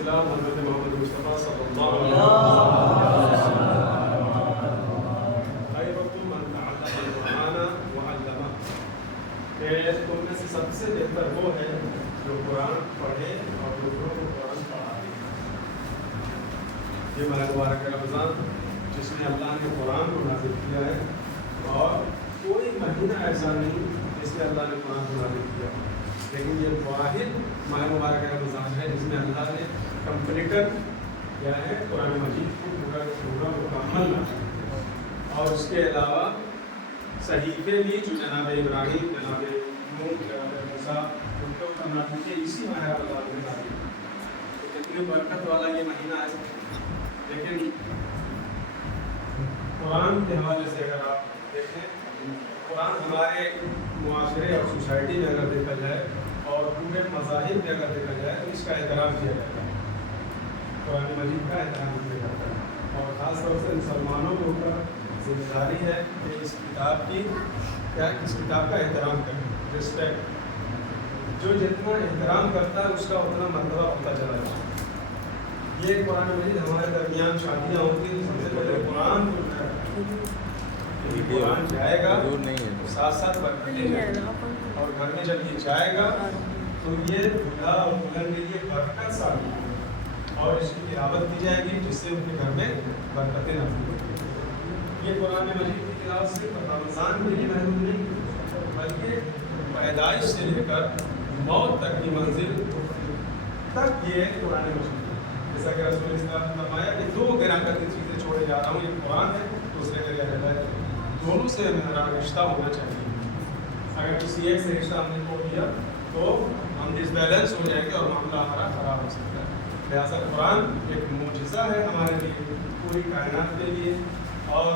इस्लाम हज़रत मोहम्मद मुस्तफ़ा सल्लल्लाहु अलैहि वसल्लम खैरुकुम मन तअल्लम अल-कुरान व अल्लमह, कि तुम में से सबसे बेहतर वो है जो कुरान पढ़े और दूसरों को कुरान पढ़ाए। ये माह मुबारक रमज़ान जिसमें अल्लाह ने कुरान को नाज़िल किया है, और कोई महीना ऐसा नहीं जिसमें अल्लाह ने कुरान को नाज़िल किया, लेकिन ये वाहिद माह मुबारक रमज़ान है जिसमें अल्लाह ने कंप्लीटर किया है कुरान मजीद को पूरा मुकम्मल लाया। और उसके अलावा सहीफ़े भी जो जनाब इब्राहीम, जनाब नूह, जनाब मूसा उनको करना चाहिए इसी माह रमज़ान में नाज़िल। कितनी बरकत वाला ये महीना है। लेकिन कुरान के हवाले से अगर आप देखें, कुरान हमारे मुआशरे और सोसाइटी में अगर देखा जाए और पूरे मज़ाहिब में अगर देखा जाए तो इसका एहतराम किया जाता है, कुरान मजीद का एहतराम किया जाता है। और ख़ास तौर से मुसलमानों के ऊपर जिम्मेदारी है कि इस किताब का एहतराम करें, रिस्पेक्ट। जो जितना एहतराम करता है उसका उतना मर्तबा होता चला जाता है। ये कुरान मजीद हमारे दरमियान शादियाँ होती हैं तो सबसे पहले कुरान को कुरान जाएगा तो साथ साथ बरकतें जाएगा, और घर में जब ये जाएगा तो ये दूल्हा और दुल्हन के लिए बरकत साबित होगी, और इसकी तिलावत की जाएगी जिससे उनके घर में बरकतें नज़ील होंगी। ये कुरान मजीद की तिलावत सिर्फ रमज़ान में ही महदूद नहीं, बल्कि पैदाइश से लेकर मौत तक की मंजिल तक ये कुरान मजीद। जैसा कि रसूल इस्लाम ने फरमाया कि दो गिरा करके चीज़ें छोड़े जा रहा हूँ, एक कुरान है, दूसरे का अहल है। दोनों से मेरा रिश्ता होना चाहिए। अगर किसी एक से रिश्ता हमने तोड़ दिया तो हम डिसबैलेंस हो जाएंगे और मामला हमारा ख़राब हो सकता है। लिहाजा कुरान एक मोजिज़ा है हमारे लिए, पूरी कायनात के लिए। और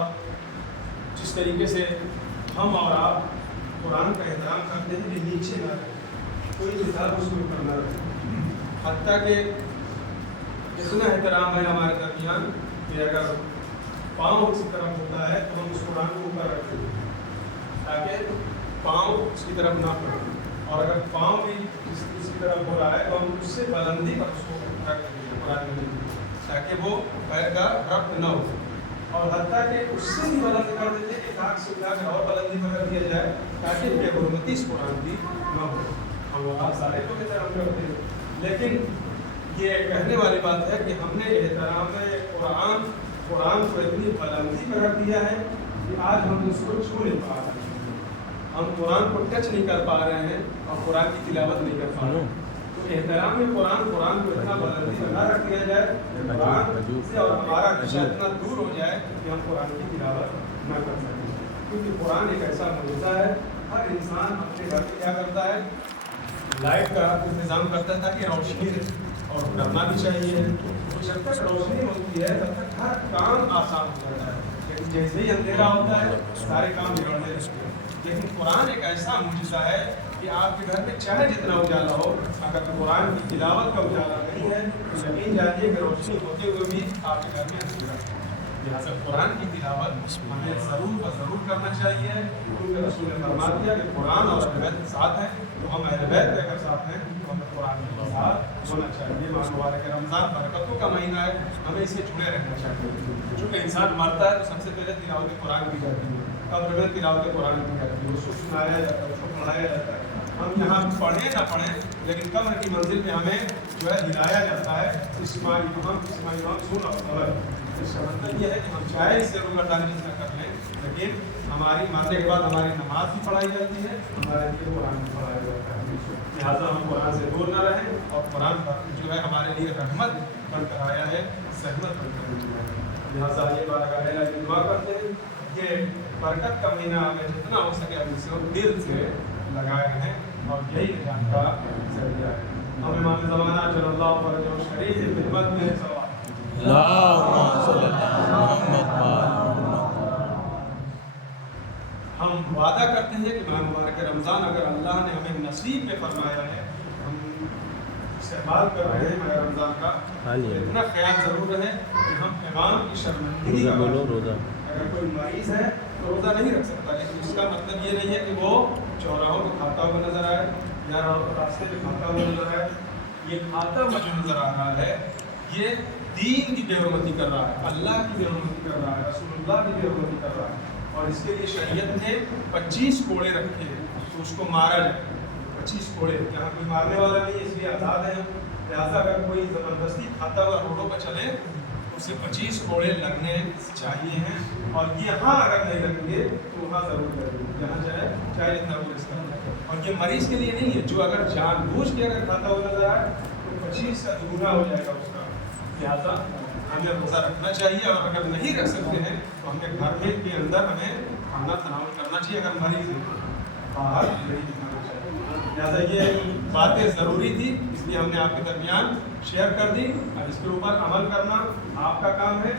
जिस तरीके से हम और आप कुरान का एहतराम करते हैं कि नीचे ना रहे, कोई किताब उसके ऊपर न रहे, हत्ता कि इतना एहतराम है हमारे दरमियान कि अगर पाँव उसकी तरफ होता है तो हम उस कुरान को ऊपर रखते हैं ताकि पाँव उसकी तरफ ना पड़े, और अगर पाँव भी इसकी तरफ हो रहा है तो हम उससे बुलंदी पर उसको रख देंगे कुरान में, ताकि वो पैर का रब्त न हो। और हत्ता कि उससे भी बुलंद कर देते हैं, एक आँख से उठाकर और बुलंदी पर कर दिया जाए ताकि बेहुरमती इस कुरान की न हो। हम आप सारे लोग एहतराम करते हैं, लेकिन ये कहने वाली बात है कि हमने एहतराम कुरान को इतनी बुलंदी पर रख दिया है कि आज हम उसको छू नहीं पा रहे हैं, हम कुरान को टच नहीं कर पा रहे हैं और कुरान की तिलावत नहीं कर पा रहे हैं। तो एहतराम में कुरान को इतना बुलंदी पर ना रख दिया जाए कुरान से, और हमारा विषय इतना दूर हो जाए कि हम कुरान की तिलावत न कर सकें। क्योंकि कुरान एक ऐसा मुद्दा है, हर इंसान अपने घर में क्या करता है, लाइट का इंतज़ाम करता है ताकि रोशनी रहे, और करना भी चाहिए। तो जब तक रोशनी होती है तब तक हर काम आसान हो जाता है, लेकिन जैसे ही अंधेरा होता है सारे काम बिगड़ने लगते हैं। लेकिन कुरान एक ऐसा मुझसा है कि आपके घर में चाहे जितना उजाला हो, अगर कुरान की तिलावत का उजाला नहीं है तो यकीन जानिए कि रोशनी होते हुए भी आपके घर में अंधेरा है। लिहाजा कुरान की तिलावत हमें ज़रूर करना चाहिए, क्योंकि रसूल ने फरमा दिया कि कुरान और अहल बैत के साथ हैं, तो हम अहल बैत के अगर साथ हैं तो हमें कुरान के साथ होना चाहिए। माह मुबारक रमज़ान बरकतों का महीना है, हमें इससे जुड़े रहना चाहिए। चूँकि इंसान मरता है तो सबसे पहले तिलावत कुरान की जाती है, कब्र में तिलावत कुरान की जाती है, उसको सुनाया जाता है, उसको पढ़ाया जाता है। हम यहाँ पढ़ें ना पढ़ें, लेकिन कब्र की मंजिल में हमें जो है हिलाया जाता है, इसका सुन और इसका मतलब ये है कि हम चाहे इससे रुगरदानी न कर लें, लेकिन हमारी मरने के बाद हमारी नमाज भी पढ़ाई जाती है, हमारे लिए कुरान भी पढ़ाया जाता है। लिहाजा हम कुरान से दूर न रहें, और कुरान जो है हमारे लिए रहमत बनकर आया है, सहमत बनकर आया है। लिहाजा ये बारगाह दुआ करते हैं, ये बरकत का महीना हमें जितना हो सके हम इसे दिल से लगाए रहें, और यही निजात का जरिया है। हम इमाम ज़माना सल्लल्लाहु अलैहि वसल्लम शरीफ की खिदमत में हम वादा करते हैं कि माह मुबारक रमज़ान अगर अल्लाह ने हमें नसीब में फरमाया है, हम इस्तेमाल कर रहे हैं माह रमज़ान का, इतना ख्याल ज़रूर रहे कि हम इमाम की शर्मिंदगी का रोज़ा, अगर कोई मरीज़ है तो रोज़ा नहीं रख सकता, लेकिन इसका मतलब ये नहीं है कि वो चौराहों पर खाता हुआ नजर आए या रास्ते में खाता हुआ नजर आए। یہ کھاتا ہوا جو نظر آ رہا ہے یہ دین کی بے حرمتی کر رہا ہے، اللہ کی بے حرمتی کر رہا ہے، رسول اللہ کی بے حرمتی کر رہا ہے، اور اس کے لیے شریعت نے 25 کوڑے رکھے ہیں تو اس کو مارا جائے۔ 25 کوڑے، یہاں کوئی مارنے والا نہیں ہے، اس لیے آزاد ہے، لہٰذا اگر کوئی زبردستی کھاتا ہوا روڈوں پر چلے تو اسے 25 کوڑے لگنے چاہیے ہیں، اور یہاں اگر نہیں لگیں گے تو وہاں ضرور لگیں گے، جہاں جائے چاہے جتنا وہ اس کا۔ اور یہ مریض کے لیے نہیں ہے، جو اگر جان بوجھ کے اگر کھاتا ہوا نظر آئے تو 25 کا دگنا ہو جائے گا اس کا۔ لہٰذا ہمیں روزہ رکھنا چاہیے، اور اگر نہیں رکھ سکتے ہیں تو ہمیں گھر میں کے اندر ہمیں کھانا تناول کرنا چاہیے، اگر مریض ہے باہر نہیں دکھانا چاہیے۔ لہٰذا یہ باتیں ضروری تھی، اس لیے ہم نے آپ کے درمیان شیئر کر دی، اور اس کے اوپر عمل کرنا آپ کا کام ہے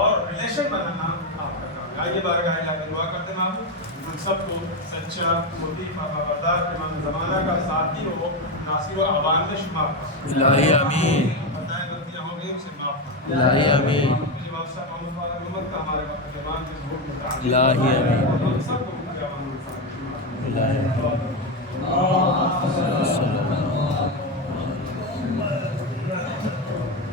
اور ریلیشن بنانا آپ کا کام ہے۔ آئیے بارگاہ الہی میں دعا کرتے ہیں، آپ ہم سب کو سچا مطیع فرمانبردار امام زمانہ کا ساتھی ہو، ناصر و اعوان میں شمار فرما۔ الہی آمین، خطائیں غلطیاں ہو گئی اسے معاف فرما۔ الہی آمین، مجھے بادشاہ محمد والا محمد کا ہمارے وقت کے بعد میں ضرور متعلق الہی آمین، ہم سب کو مجھے امان و فرما۔ الہی آمین۔